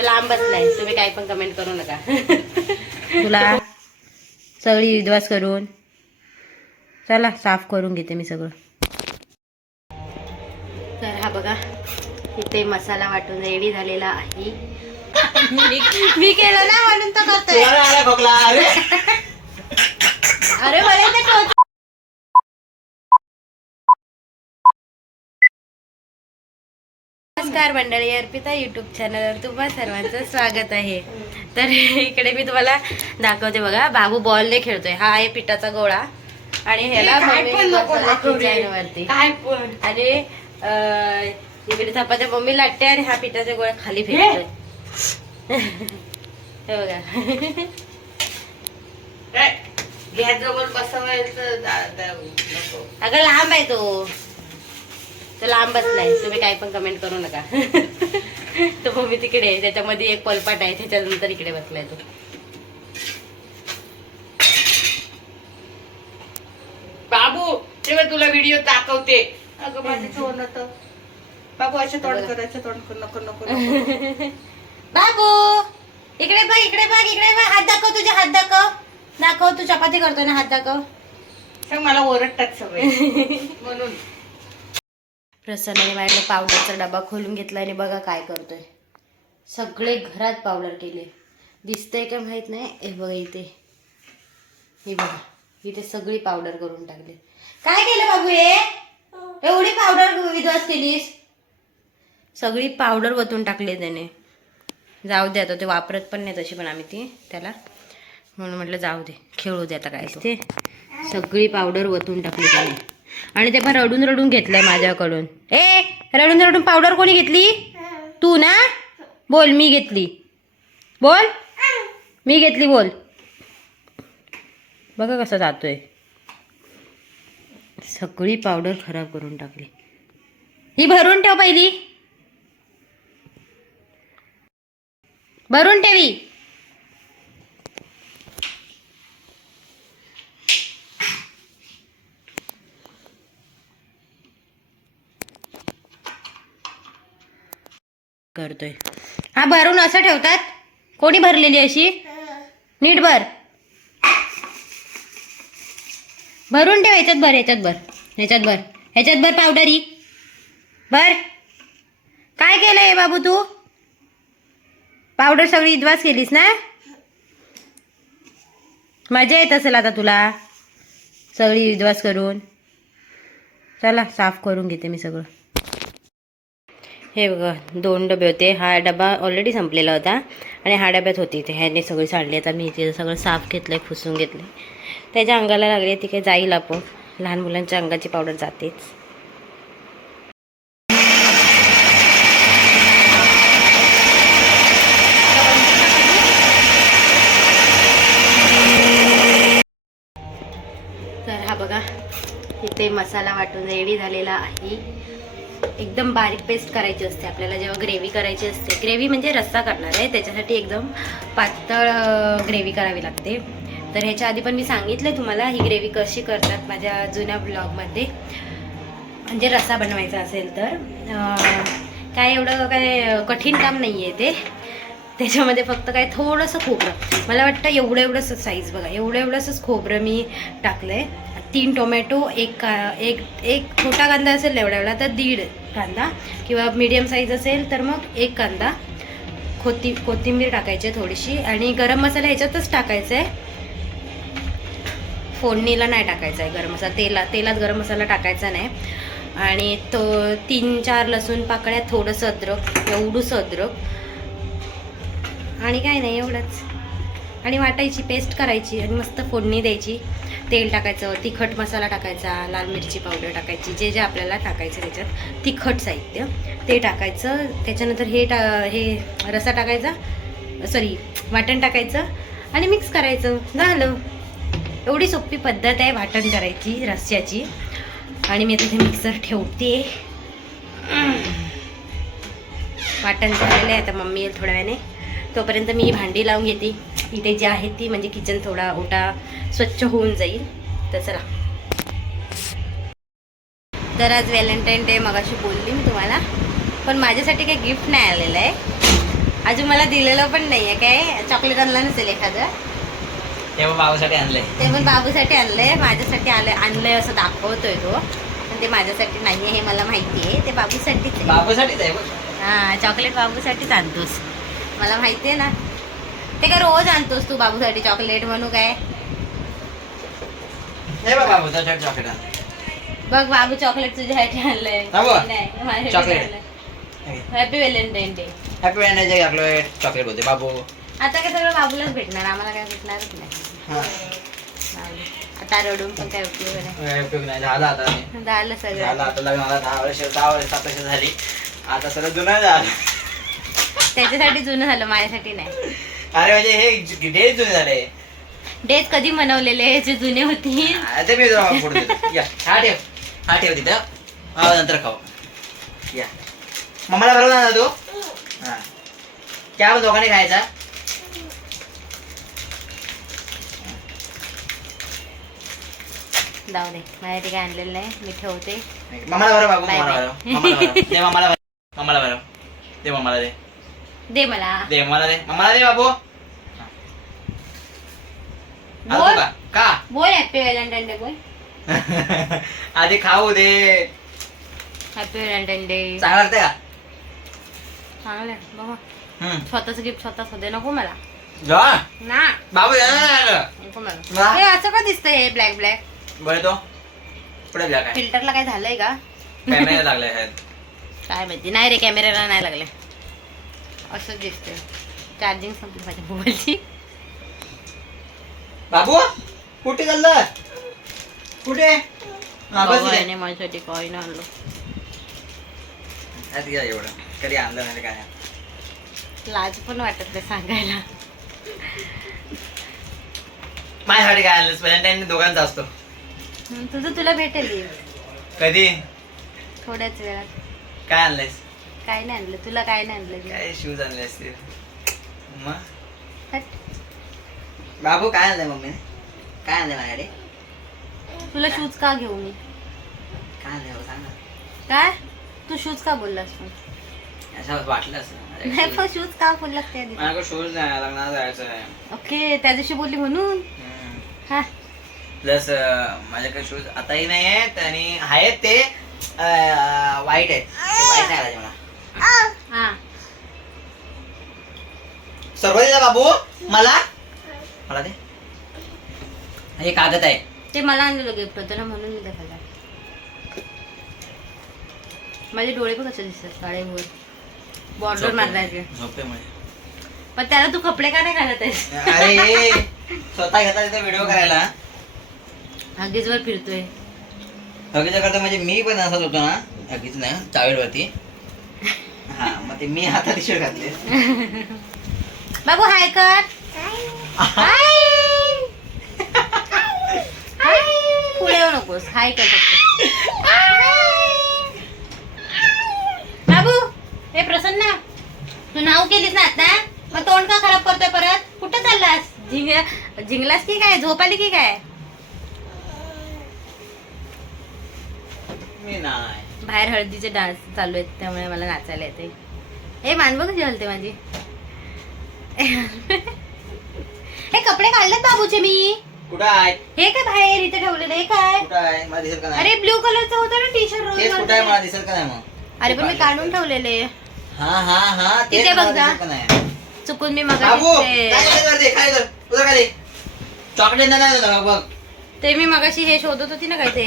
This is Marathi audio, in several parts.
तर लांबच नाही. तुम्ही काही पण कमेंट करू नका. तुला सगळी विद्वास करून चला साफ करून घेते मी सगळं. तर हा बघा इथे मसाला वाटून रेडी झालेला आहे. मी केलं ना म्हणून तो करतोय. अरे. मला ते नमस्कार मंडळी अर्पिता युट्यूब चॅनलवर तुम्हा सर्वांचं स्वागत आहे. तर इकडे मी तुम्हाला दाखवते बघा बाबू बॉलने खेळतोय. हा आहे पिठाचा गोळा. आणि ह्याला आणि इकडे चपात्या मम्मी लाटते आणि हा पिठाचा गोळा खाली फेकतोय. हे बघा. अगं लांब आहे तो. तो लांबच नाही. तुम्ही काही पण कमेंट करू नका. तो मम्मी तिकडे आहे. त्याच्यामध्ये एक पलपाट आहे. त्याच्यानंतर इकडे बसलाय तो. बाबू तेव्हा तुला व्हिडिओ दाखवते. अगं माझे तोंड होतं. बाबू असे तोंड करायचं तोंड कर. नको नको नको. बाबू इकडे बघ इकडे बघ इकडे बघ. हात दाखव तुझे हात दाखव. दाखव तू चपाती करतोय ना हात दाखव. सांग मला ओरडतात सगळे. म्हणून. प्रसन्नाने माझ्याकडे पावडरचा डबा खोलून घेतला आणि बघा काय करतोय. सगळे घरात पावडर केले. दिसतंय का माहीत नाही. हे बघा इथे. हे बघा. इथे सगळी पावडर करून टाकली. काय केलं बाबू हे? एवढी पावडर विध्वस्त केलीस? सगळी पावडर वतून टाकली त्याने. जाऊ दे आता ते वापरत पण नाही तशी पण आम्ही ती त्याला. म्हणून म्हटलं जाऊ दे खेळू दे आता काय ते. सगळी पावडर वतून टाकली त्याने. आणि ते पण रडून रडून घेतलंय माझ्याकडून. ए रडून रडून पावडर कोणी घेतली? तू ना? बोल मी घेतली. बोल. मी घेतली बोल. बघा कसं जातोय. सगळी पावडर खराब करून टाकली. ही भरून ठेव पहिली. भरून ठेवी. भरतोय. हा भरून असं ठेवतात? कोणी भरलेली अशी? नीट भर. भरून ठेव ह्याच्यात भर ह्याच्यात भर. ह्याच्यात भर. ह्याच्यात भर पावडरी. भर. काय केलंय बाबू तू? पावडर सगळी इद्वास केलीस ना? मजा येत असेल आता तुला. सगळी इद्वास करून. चला साफ करून घेते मी सगळं. हे बघा दोन डबे होते. हा डबा ऑलरेडी संपलेला होता आणि हा डब्यात होती ते ह्याने सगळी साडली. आता मी इथे सगळं साफ घेतलं आहे फुसून घेतलं आहे त्याच्या अंगाला लागले ती काही जाईल आपण लहान मुलांच्या अंगाची पावडर जातेच. तर हा बघा इथे मसाला वाटून रेडी झालेला आहे. एकदम बारीक पेस्ट करायची असते. आपल्याला जेव्हा ग्रेव्ही करायची असते. ग्रेव्ही म्हणजे रस्सा करणार आहे. त्याच्यासाठी एकदम पातळ ग्रेव्ही करावी लागते. तर ह्याच्या आधी पण मी सांगितलं तुम्हाला ही ग्रेव्ही कशी करतात माझ्या जुन्या ब्लॉगमध्ये म्हणजे रस्सा बनवायचा असेल तर. काय एवढं काय कठीण काम नाही आहे ते. त्याच्यामध्ये फक्त काय थोडंसं खोबरं. मला वाटतं एवढं एवढंसं साईज बघा एवढं एवढंसंच खोबरं मी टाकलं आहे तीन टोमॅटो एक का एक एक छोटा कांदा असेल एवढा एवढा तर दीड कांदा. किंवा मीडियम साईज असेल तर मग एक कांदा. कोथी कोथिंबीर टाकायची आहे थोडीशी. आणि गरम मसाला ह्याच्यातच टाकायचा आहे. फोडणीला नाही टाकायचा आहे गरम मसाला. तेला तेलात गरम मसाला टाकायचा नाही. आणि तो तीन चार लसूण पाकळ्या थोडंसं अद्रक एवढूसं अद्रक. आणि काय नाही एवढंच. आणि वाटायची पेस्ट करायची आणि मस्त फोडणी द्यायची. तेल टाकायचं तिखट मसाला टाकायचा लाल मिरची पावडर टाकायची जे जे आपल्याला टाकायचं त्याच्यात तिखट साहित्य ते टाकायचं. त्याच्यानंतर हे टा हे रसा टाकायचा सॉरी वाटण टाकायचं आणि मिक्स करायचं. झालं. एवढी सोपी पद्धत आहे वाटण करायची रस्स्याची आणि मी तिथे मिक्सर ठेवते. वाटण झालेलं आहे. आता मम्मी येईल थोड्या वेळाने. तोपर्यंत मी भांडी लावून घेते. इथे जी आहे ती म्हणजे किचन थोडा ओटा स्वच्छ होऊन जाईल. तर चला. तर आज व्हॅलेंटाईन डे मगाशी बोलली मी तुम्हाला. पण माझ्यासाठी काही गिफ्ट नाही आलेलं आहे. अजून मला दिलेलं पण नाहीये काय? चॉकलेट आणलं नसेल एखादं? तेव्हा बाबासाठी आणलंय. ते पण बाबूसाठी आणलंय. माझ्यासाठी आलंय आणलंय असं दाखवतोय तो. पण ते माझ्यासाठी नाहीये हे मला माहिती आहे. ते बाबूसाठीच आहे. बाबासाठीच आहे. हा चॉकलेट बाबूसाठीच आणतोस. मला माहिती आहे ना. ते काय रोज आणतोस तू बाबूसाठी चॉकलेट म्हणू काय? हे बघ चॉकलेट बाबू चॉकलेट तुझ्यासाठी आणलंय. हा बघ. नाही माझ्यासाठी happy Valentine day happy Valentine chocolate chocolate बोलते बाबू. आता काय सगळं बाबूलाच भेटणार आम्हाला काय भेटणारच नाही. हा. आता रडून पण काय उपयोग नाही. काय उपयोग नाही झालं आता. झालं झालं सगळं आता लग्नाला दहा वर्ष दहा वर्ष सात वर्ष झाली. आता सगळं जुनं झालं. त्याच्यासाठी जुनं झालं माझ्यासाठी नाही. अरे म्हणजे हे डेट जुने झाले. डेट कधी मनवलेले जे जुने होती. मी तुला पुढे देतो. या हा ठेव. हा ठेव तिथं. हा नंतर खाऊ. या. मम्माला बरोबर ना तू. हा. दोघांनी खायचा. जाऊ दे माझ्यासाठी काय आणलेलं नाही. मी ठेवते. मम्माला बरं बाबू Bye, मम्माला bye. बरं. मम्माला बरं. दे मम्माला दे मम्माला दे. दे मला. दे मला दे. मम्माला दे बाबू. बोल. का? का? बोल हॅपी व्हॅलेंटाईन डे बोल. आधी खाऊ दे. हॅपी व्हॅलेंटाईन डे चांगलं का? चांगलं आहे बाबा हम्म. स्वतःच गिफ्ट स्वतःच दे. नको मला. जा. ना. बाबू ना. नको मला. वा. हे असं का दिसतंय हे ब्लॅक ब्लॅक बरं तो पुढे जा काय फिल्टरला काय झालंय का? कॅमेरा लागलाय. काय माहिती. नाही रे कॅमेऱ्याला नाही लागले असंच दिसतंय. चार्जिंग संपली माझ्या मोबाईलची बाबू कुठे चाललं कुठे? हा, बस इथे. बाबाने माझ्यासाठी काय नाही आणलं घ्या एवढं. कधी आणलं नाही काय लाज पण वाटत नाही सांगायला. माझ्यासाठी काय आणलं व्हॅलेंटाईन दोघांचा असतो. तुझं तुला भेटेल. हे. कधी? थोड्याच वेळात. काय आणलंयस? काय नाही आणलं? तुला काय नाही आणलं? काय शूज आणले असतील मग. बाबू काय आणलंय मम्मीने काय आणलंय माझ्याकडे? तुला शूज का घेऊ मी? काय आणलंय बाबा, सांग ना. काय? तू शूज का बोललास पण असं वाटलं असं नाही पण शूज का बोललास त्या दिवशी? माझ्याकडे शूज नाही लग्नाला जायचं आहे. ओके त्या दिवशी बोलली म्हणून? हा. प्लस माझ्याकडे शूज आताही नाही आहेत आणि आहेत ते वाईट आहेत. वाईट नाही आला मला. हा. सर्व दिला बाबू? मला? मला दे. हे कागद आहे. ते मला आणलेलं गिफ्ट होतं ना म्हणून मी दाखवला माझे डोळे पण कसे दिसतात काळेवर बॉर्डर मारलाय झोपेमुळे पण त्याला तू कपडे का नाही घालत आहेस? अरे स्वतः घेता तिथे व्हिडिओ करायला. हगीजवर फिरतोय. हगीच्या करता म्हणजे मी पण असंच होतो ना हगीच नाही चावेलवरती. हा मग ते मी हातात टी शर्ट घातले. बाबू हाय कर. हाय. हाय. पुढे येऊ नकोस. हाय कर फक्त. बाबू हे प्रसन्न. तू नाव केलीस ना आता? मग तोंड का खराब करतोय परत? कुठं चाललास? झिंग झिंगलास की काय? झोप आली की काय? मी नाही. बाहेर हळदीचे डान्स चालू आहेत त्यामुळे मला नाचायला येते हे मानव कशी हलते माझी. हे कपडे काढलेत बाबूचे मी. हे काय बाहेर इथे ठेवलेलं हे काय? कुठं आहे? मला दिसेल का नाही. अरे ब्ल्यू कलरचं होतं ना टी शर्ट तेच कुठं आहे? मला रोज दिसेल का नाही मग. अरे पण मी काढून ठेवलेले. हा हा हा तेच तिथे बघ मला जा. दिसेल का नाही. चुकून मी बाबू मगाशी ते- काय करते काय कर तुझं काय चॉकलेट नाही दिलं बघ. ते मी मगाशी हे शोधत होती ना काय ते?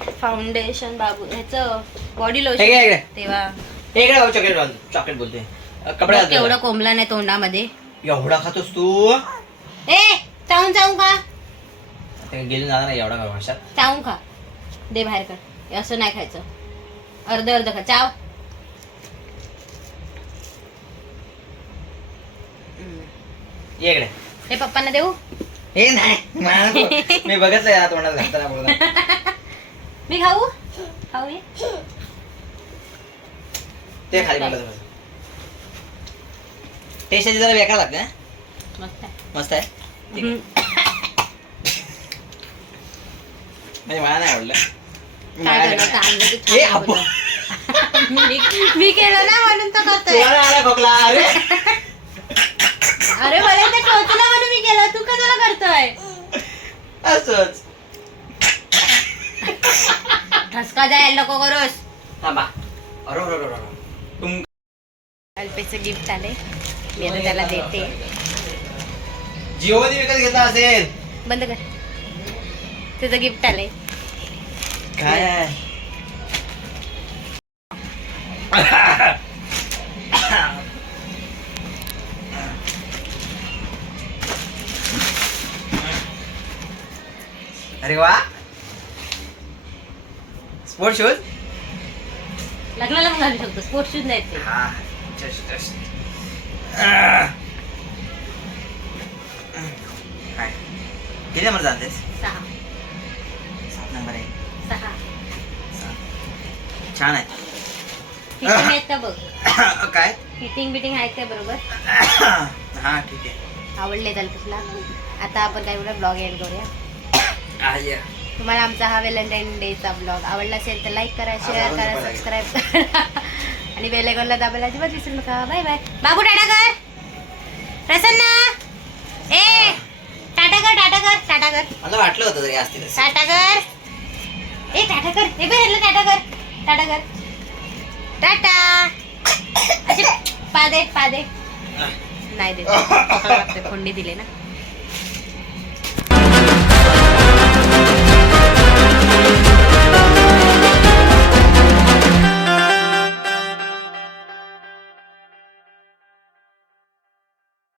फाउंडेशन बाबू ह्याचं बॉडी हे लोशन. तेव्हा. इकडे चॉकलेट चॉकलेट बोलते. अ, कपडे. एवढं कोंबला नाही तोंडामध्ये. एवढा खातोस तू? ए चावून चावून का आता गेली जाणार नाही एवढा वर्षात चावून खा. दे बाहेर कर. हे असं नाही खायचं. अर्ध अर्ध खा. चाव. ये इकडे. हे पप्पांना देऊ? हे नाही. मला नको. मी तोंडात घालताना मी खाऊ? खाऊ ये ते खाली पडलं टेस्ट जरा बेकार लागते मस्त आहे. मस्त आहे? ठीक आहे. म्हणजे मला नाही आवडलं. काय मला- हे छान अप्पू. बनव. मी मी केलं ना म्हणून तो करतोय. तुला नाही आला खोकला. अरे. अरे मला ते म्हणून मी केलं. तू कशाला करतोय? असंच. ठसका जायला नको करोस थांबा अरे अरे अरे अरे. तुम अल्पेचं गिफ्ट आले मी आता त्याला देते विकत घेतला असेल बंद कर त्याचं गिफ्ट आलंय काय? अरे वा स्पोर्ट शूज लग्नाला पण घालू शकतो. स्पोर्ट शूज नाही ते. हा जस्ट जस्ट काय? किती नंबर चालतेस सहा. सात नंबर आहे. सहा. छान आहे. फिटिंग आहेत का बघ? काय? फिटिंग बिटिंग आहेत का बरोबर? हा ठीक आहे. आवडले अल्पेशला आता आपण काय बोला ब्लॉग एंड करूया. या. तुम्हाला आमचा हा व्हॅलेंटाईन डेचा ब्लॉग आवडला असेल तर लाईक करा शेअर करा सबस्क्राईब करा. आणि बेल आयकॉनला दाबायला अजिबात विसरू नका. Bye bye. बाबू टाटा कर. प्रसन्न. ए टाटा कर टाटा कर टाटा कर. मला वाटलं होतं तरी असतील असं. टाटा कर. ए टाटा कर. हे बघ टाटा कर. टाटा कर. टाटा. असे पादे पादे. नाही देत. फोडणी दिले ना.